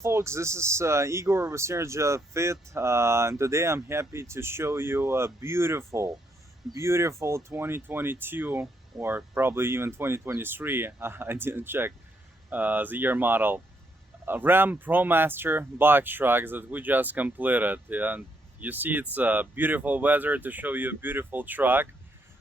Folks, this is Igor with synergyupfit, and today I'm happy to show you a beautiful 2022 or probably even 2023. I didn't check the year model. Ram ProMaster box truck that we just completed, and you see it's beautiful weather to show you a beautiful truck.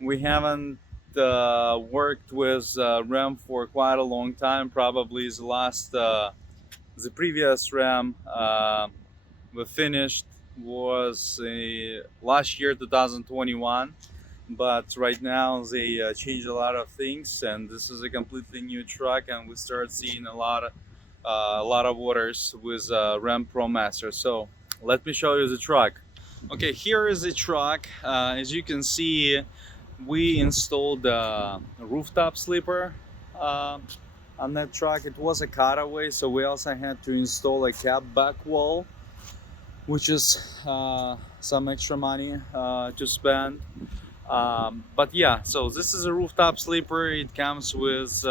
We haven't worked with Ram for quite a long time, probably the previous RAM we finished was last year 2021, but right now they changed a lot of things, and this is a completely new truck, and we start seeing a lot of orders with Ram ProMaster. So let me show you the truck. Okay, here is the truck. As you can see, we installed a rooftop sleeper uh, on that truck. It was a cutaway, so we also had to install a cab back wall, which is some extra money to spend. But yeah, so this is a rooftop sleeper. It comes with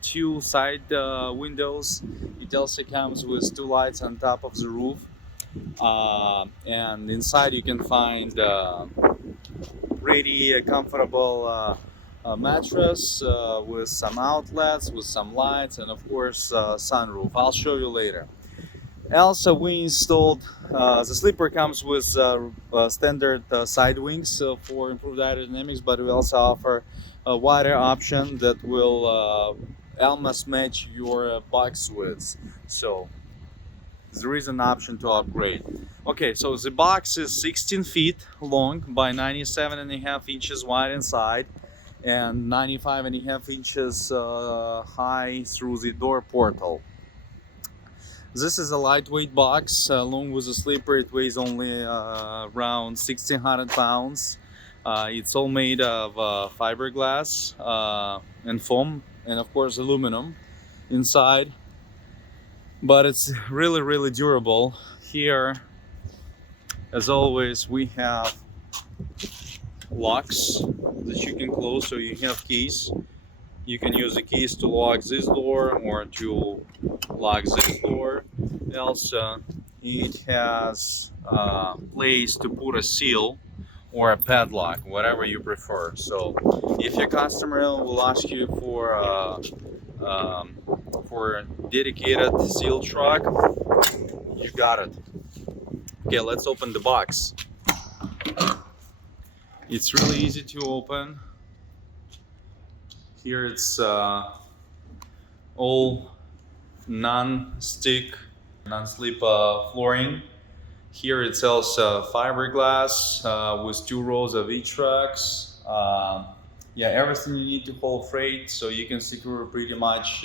two side windows. It also comes with two lights on top of the roof. And inside you can find pretty comfortable mattress with some outlets, with some lights, and of course sunroof. I'll show you later. Also, we installed the sleeper comes with standard side wings for improved aerodynamics, but we also offer a wider option that will almost match your box width. So there is an option to upgrade. Okay, so the box is 16 feet long by 97.5 inches wide inside and 95.5 inches high through the door portal. This is a lightweight box. Along with the sleeper, it weighs only around 1,600 pounds. It's all made of fiberglass and foam, and of course aluminum inside. But it's really durable. Here, as always, we have locks that you can close, so you have keys. You can use the keys to lock this door or to lock this door. Also, it has a place to put a seal or a padlock, whatever you prefer. So if your customer will ask you for a dedicated seal truck, you got it. Okay, let's open the box. It's really easy to open. Here it's all non-stick, non-slip flooring. Here it's also fiberglass with two rows of E-tracks. Yeah, everything you need to hold freight, so you can secure pretty much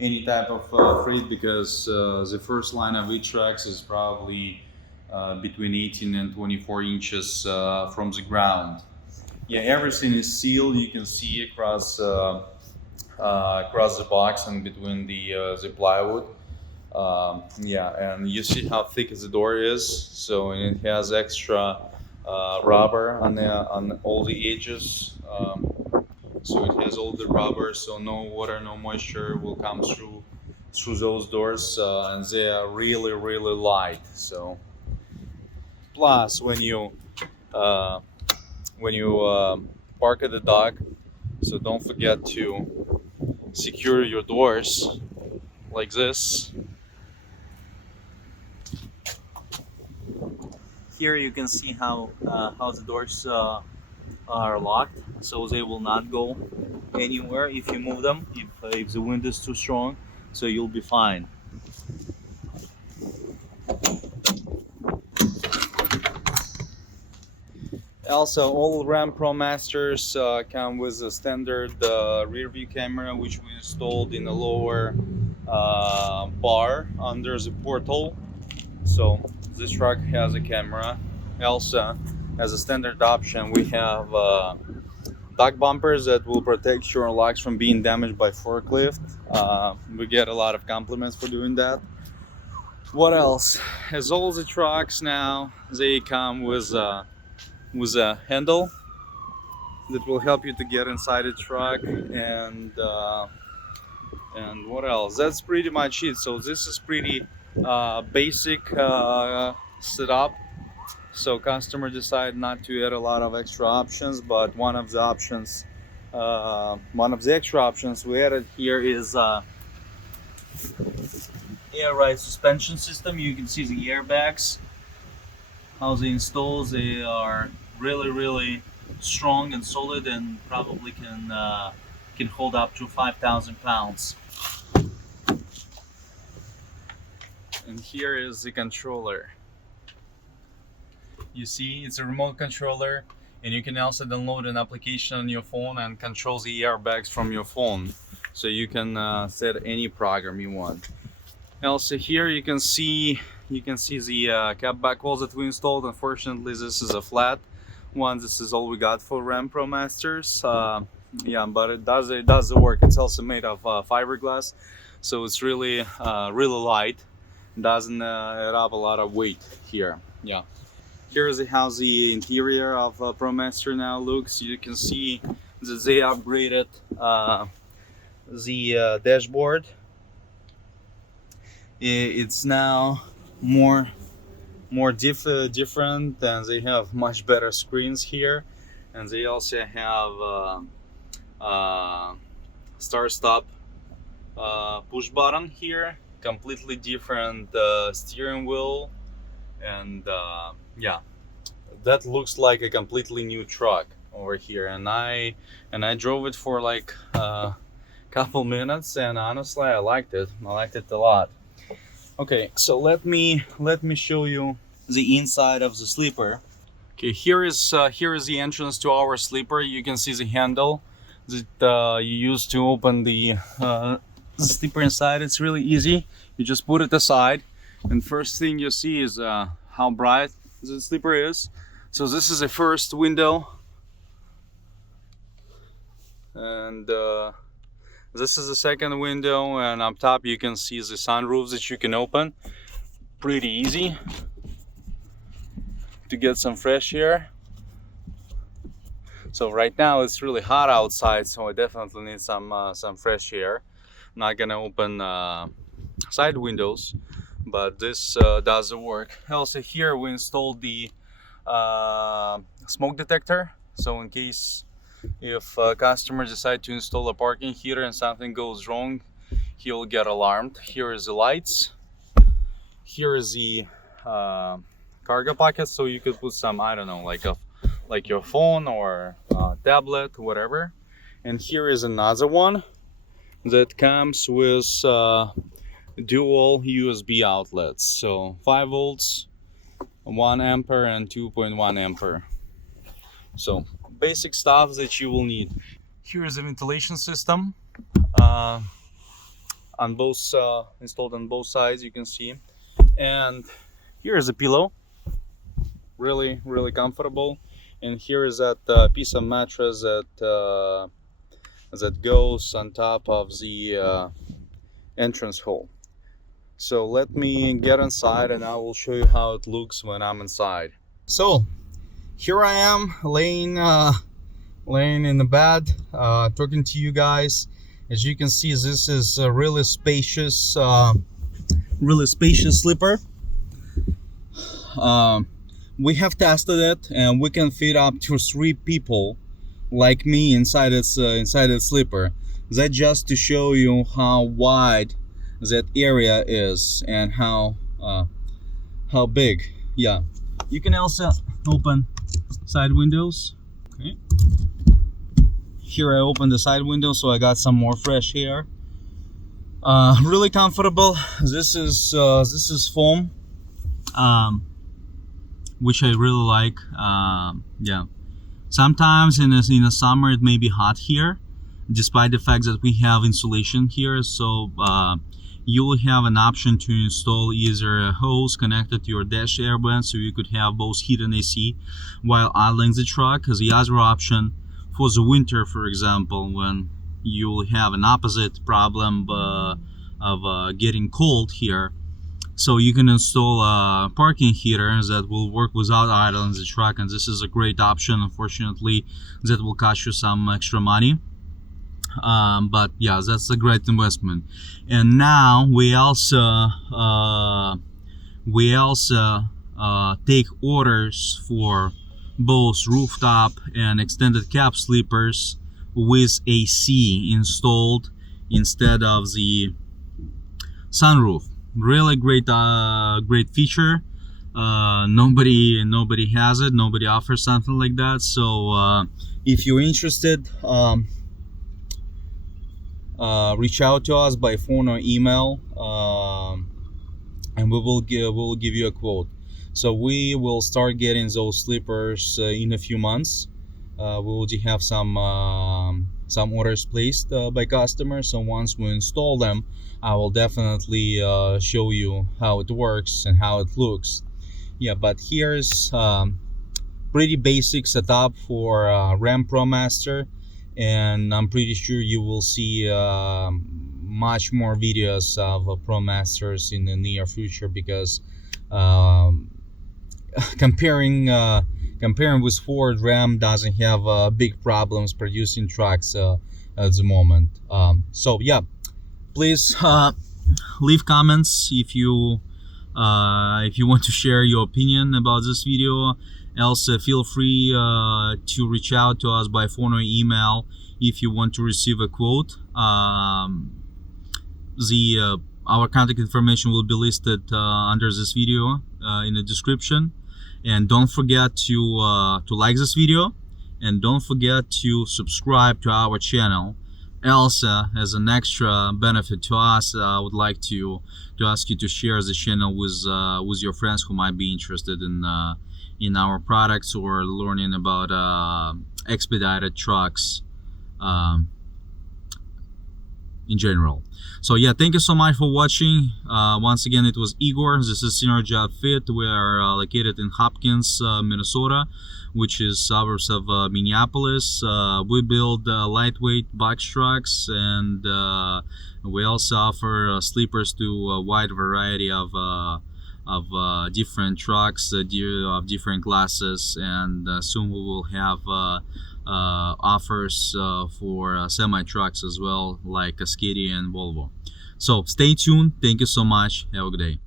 any type of freight, because the first line of E-tracks is probably between 18 and 24 inches from the ground. Yeah, everything is sealed. You can see across the box and between the plywood. Yeah, and you see how thick the door is. So it has extra rubber on all the edges. So it has all the rubber, so no water, no moisture will come through those doors, and they are really light. So plus when you park at the dock, so don't forget to secure your doors like this. Here you can see how the doors are locked, so they will not go anywhere if you move them, if the wind is too strong, so you'll be fine. Also, all Ram ProMasters come with a standard rear view camera, which we installed in the lower bar under the portal. So this truck has a camera. Also, as a standard option, we have duck bumpers that will protect your locks from being damaged by forklift. We get a lot of compliments for doing that. What else? As all the trucks now, they come with a handle that will help you to get inside the truck, and what else? That's pretty much it. So this is pretty basic setup. So customer decided not to add a lot of extra options, but one of the extra options we added here is air ride suspension system. You can see the airbags, how they install. They are really strong and solid, and probably can hold up to 5,000 pounds. And here is the controller. You see, it's a remote controller, and you can also download an application on your phone and control the airbags from your phone. So you can set any program you want. Also here you can see the cap back walls that we installed. Unfortunately, this is a flat one. This is all we got for Ram ProMasters. Yeah, but it does the work. It's also made of fiberglass, so it's really light. Doesn't add up a lot of weight here. Yeah. Here's how the interior of ProMaster now looks. You can see that they upgraded the dashboard. It's now more different, and they have much better screens here, and they also have start stop push button here. Completely different steering wheel, and yeah, that looks like a completely new truck over here. And I drove it for like a couple minutes, and honestly I liked it a lot. Okay, so let me show you the inside of the sleeper. Okay, here is the entrance to our sleeper. You can see the handle that you use to open the sleeper inside. It's really easy. You just put it aside, and first thing you see is how bright the sleeper is. So this is the first window, and this is the second window, and up top you can see the sunroofs that you can open. Pretty easy to get some fresh air. So right now it's really hot outside, so I definitely need some fresh air. I'm not gonna open side windows, but this does the work. Also here we installed the smoke detector, so in case if customers decide to install a parking heater and something goes wrong, he'll get alarmed. Here is the lights. Here is the cargo pocket, so you could put some, I don't know, like your phone or tablet, whatever. And here is another one that comes with dual USB outlets, so 5 volts, 1 ampere and 2.1 ampere. So basic stuff that you will need. Here is a ventilation system on both installed on both sides, you can see. And here is a pillow, really comfortable. And here is that piece of mattress that goes on top of the entrance hole. So let me get inside and I will show you how it looks when I'm inside. So here I am laying in the bed, talking to you guys. As you can see, this is a really spacious sleeper. We have tested it, and we can fit up to 3 people like me inside its sleeper. That just to show you how wide that area is and how big. Yeah, you can also open side windows. Okay, here I open the side window, so I got some more fresh air. Really comfortable. This is foam, which I really like. Yeah, sometimes in the summer it may be hot here, despite the fact that we have insulation here. So you will have an option to install either a hose connected to your dash air vent, so you could have both heat and AC while idling the truck. As the other option for the winter, for example, when you will have an opposite problem of getting cold here, so you can install a parking heater that will work without idling the truck, and this is a great option. Unfortunately, that will cost you some extra money. But yeah, that's a great investment. And now we also take orders for both rooftop and extended cab sleepers with AC installed instead of the sunroof. Really great feature. Nobody has it. Nobody offers something like that. So if you're interested, reach out to us by phone or email, and we'll give you a quote. So we will start getting those sleepers in a few months. We already have some orders placed by customers. So once we install them, I will definitely show you how it works and how it looks. Yeah, but here's pretty basic setup for Ram ProMaster, and I'm pretty sure you will see much more videos of ProMasters in the near future, because comparing with Ford, Ram doesn't have big problems producing trucks at the moment. So yeah, please leave comments if you want to share your opinion about this video. Also, feel free to reach out to us by phone or email if you want to receive a quote. Our contact information will be listed under this video in the description. And don't forget to like this video, and don't forget to subscribe to our channel. Also, as an extra benefit to us, I would like to ask you to share the channel with your friends who might be interested in our products or learning about expedited trucks in general. So yeah, thank you so much for watching. Once again, it was Igor. This is Synergyupfit. We are located in Hopkins, Minnesota, which is suburbs of Minneapolis. We build lightweight box trucks, and we also offer sleepers to a wide variety of different trucks of different classes, and soon we will have offers for semi trucks as well, like Expedited and Volvo. So stay tuned. Thank you so much. Have a good day.